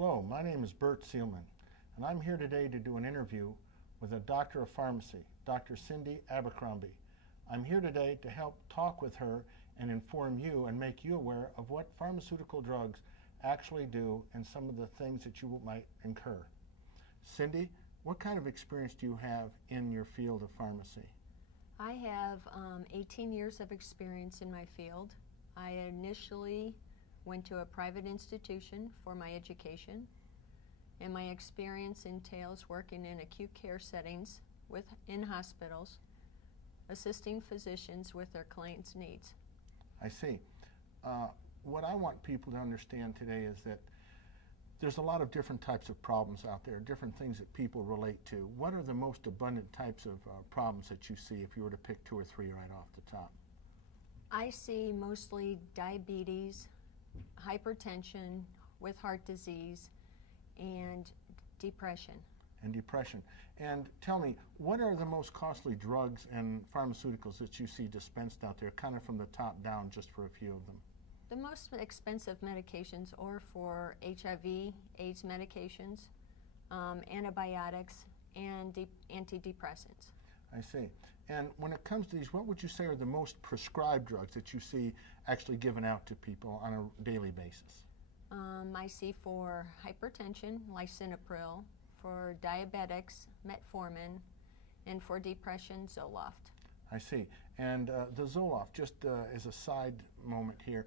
Hello, my name is Bert Seelman, and I'm here today to do an interview with a doctor of pharmacy, Dr. Cindy Abercrombie. I'm here today to help talk with her and inform you and make you aware of what pharmaceutical drugs actually do and some of the things that you might incur. Cindy, what kind of experience do you have in your field of pharmacy? I have 18 years of experience in my field. I initially went to a private institution for my education, and my experience entails working in acute care settings in hospitals, assisting physicians with their clients' needs. I see. What I want people to understand today is that there's a lot of different types of problems out there, different things that people relate to. What are the most abundant types of problems that you see if you were to pick two or three right off the top? I see mostly diabetes, hypertension with heart disease, and depression. And depression. And tell me, what are the most costly drugs and pharmaceuticals that you see dispensed out there, kind of from the top down, just for a few of them? The most expensive medications are for HIV, AIDS medications, antibiotics, and antidepressants. I see. And when it comes to these, what would you say are the most prescribed drugs that you see actually given out to people on a daily basis? I see for hypertension, lisinopril, for diabetics, metformin, and for depression, Zoloft. I see. And the Zoloft, just as a side moment here,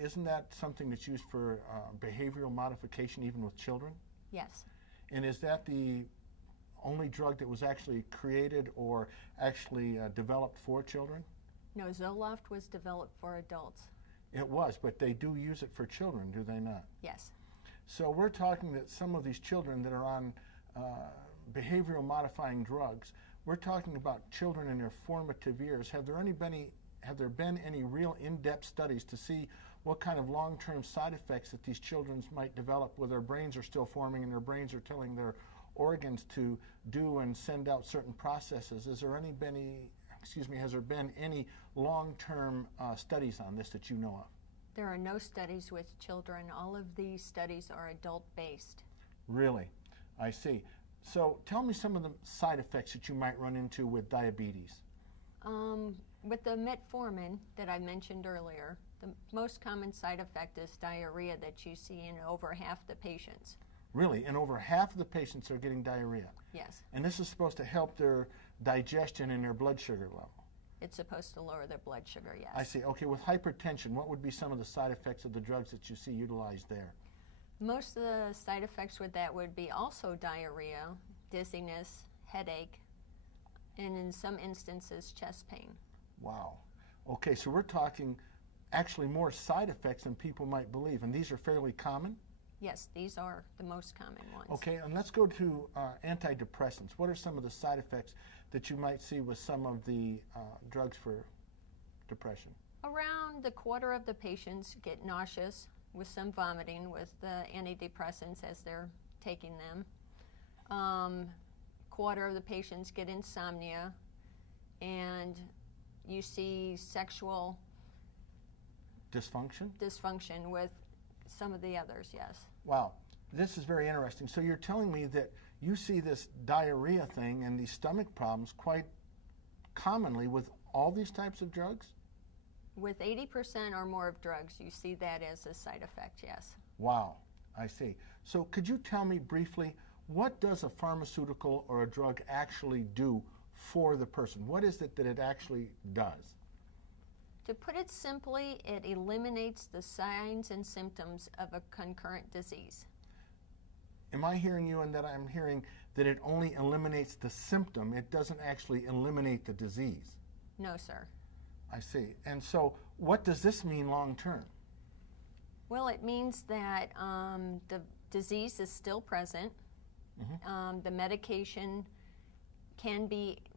isn't that something that's used for behavioral modification even with children? Yes. And is that the only drug that was actually created or actually developed for children? No, Zoloft was developed for adults. It was, but they do use it for children, do they not? Yes. So we're talking that some of these children that are on behavioral modifying drugs, we're talking about children in their formative years. Have there been any real in-depth studies to see what kind of long-term side effects that these children might develop where their brains are still forming and their brains are telling their organs to do and send out certain processes? Has there been any long-term studies on this that you know of? There are no studies with children. All of these studies are adult-based. Really? I see. So tell me some of the side effects that you might run into with diabetes. With the metformin that I mentioned earlier, the most common side effect is diarrhea that you see in over half the patients. Really? And over half of the patients are getting diarrhea? Yes. And this is supposed to help their digestion and their blood sugar level? It's supposed to lower their blood sugar, yes. I see. Okay, with hypertension, what would be some of the side effects of the drugs that you see utilized there? Most of the side effects with that would be also diarrhea, dizziness, headache, and in some instances, chest pain. Wow. Okay, so we're talking actually more side effects than people might believe, and these are fairly common? Yes, these are the most common ones. Okay, and let's go to antidepressants. What are some of the side effects that you might see with some of the drugs for depression? Around a quarter of the patients get nauseous with some vomiting with the antidepressants as they're taking them. Quarter of the patients get insomnia, and you see sexual dysfunction with some of the others, yes. Wow, this is very interesting. So you're telling me that you see this diarrhea thing and these stomach problems quite commonly with all these types of drugs? With 80% or more of drugs, you see that as a side effect, yes. Wow, I see. So could you tell me briefly, what does a pharmaceutical or a drug actually do for the person? What is it that it actually does? To put it simply, it eliminates the signs and symptoms of a concurrent disease. Am I hearing you in that I'm hearing that it only eliminates the symptom, it doesn't actually eliminate the disease? No, sir. I see. And so what does this mean long term? Well, it means that the disease is still present. Mm-hmm. The medication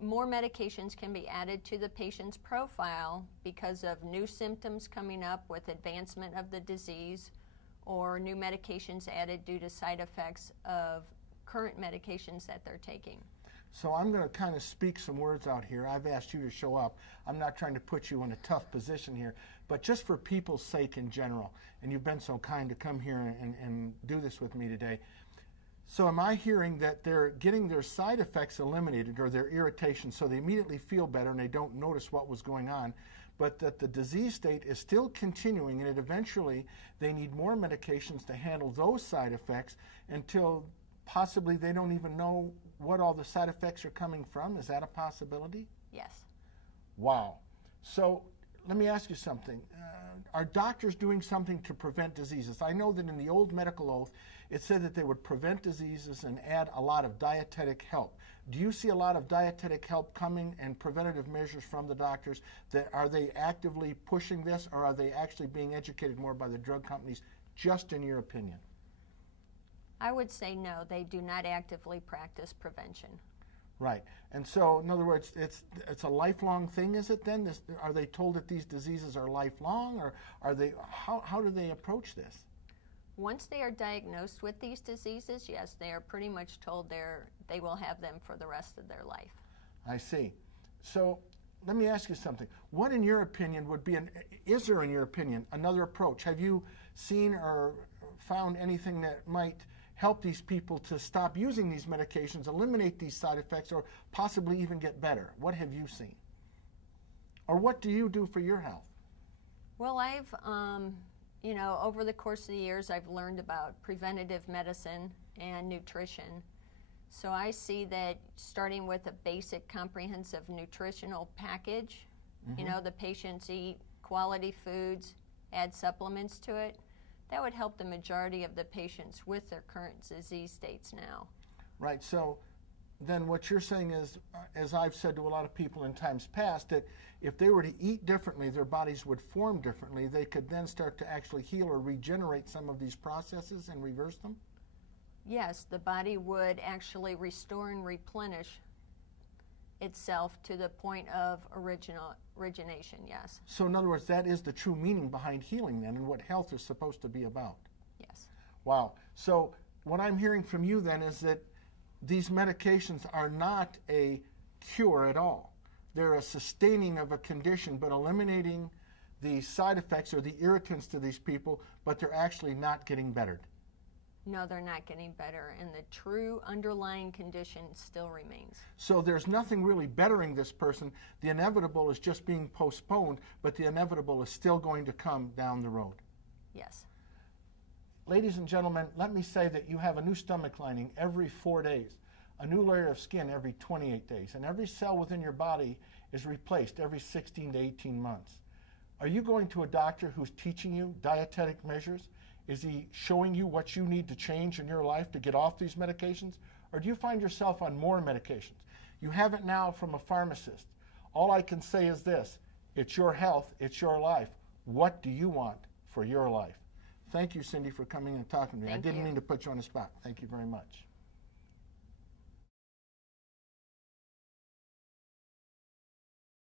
more medications can be added to the patient's profile because of new symptoms coming up with advancement of the disease, or new medications added due to side effects of current medications that they're taking. So I'm going to kind of speak some words out here. I've asked you to show up. I'm not trying to put you in a tough position here, but just for people's sake in general, and you've been so kind to come here and do this with me today. So am I hearing that they're getting their side effects eliminated, or their irritation, so they immediately feel better and they don't notice what was going on, but that the disease state is still continuing, and that eventually they need more medications to handle those side effects until possibly they don't even know what all the side effects are coming from? Is that a possibility? Yes. Wow. So let me ask you something. Are doctors doing something to prevent diseases? I know that in the old medical oath, it said that they would prevent diseases and add a lot of dietetic help. Do you see a lot of dietetic help coming and preventative measures from the doctors? Are they actively pushing this, or are they actually being educated more by the drug companies, just in your opinion? I would say no, they do not actively practice prevention. Right. And so, in other words, it's a lifelong thing, is it then? Are they told that these diseases are lifelong, or are they, how do they approach this? Once they are diagnosed with these diseases, yes, they are pretty much told they will have them for the rest of their life. I see. So let me ask you something. What, in your opinion, would be is there, in your opinion, another approach? Have you seen or found anything that might help these people to stop using these medications, eliminate these side effects, or possibly even get better? What have you seen? Or what do you do for your health? Well, I've, you know, over the course of the years, I've learned about preventative medicine and nutrition. So I see that starting with a basic comprehensive nutritional package, you know, the patients eat quality foods, add supplements to it, that would help the majority of the patients with their current disease states now. Right. So then what you're saying is, as I've said to a lot of people in times past, that if they were to eat differently, their bodies would form differently. They could then start to actually heal or regenerate some of these processes and reverse them? Yes, the body would actually restore and replenish itself to the point of origination, yes. So in other words, that is the true meaning behind healing then, and what health is supposed to be about. Yes. Wow. So what I'm hearing from you then is that these medications are not a cure at all. They're a sustaining of a condition, but eliminating the side effects or the irritants to these people, but they're actually not getting bettered. No, they're not getting better, and the true underlying condition still remains. So there's nothing really bettering this person. The inevitable is just being postponed, but the inevitable is still going to come down the road. Yes. Ladies and gentlemen, let me say that you have a new stomach lining every 4 days, a new layer of skin every 28 days, and every cell within your body is replaced every 16 to 18 months. Are you going to a doctor who's teaching you dietetic measures? Is he showing you what you need to change in your life to get off these medications? Or do you find yourself on more medications? You have it now from a pharmacist. All I can say is this: it's your health, it's your life. What do you want for your life? Thank you, Cindy, for coming and talking to me. I didn't mean to put you on the spot. Thank you very much.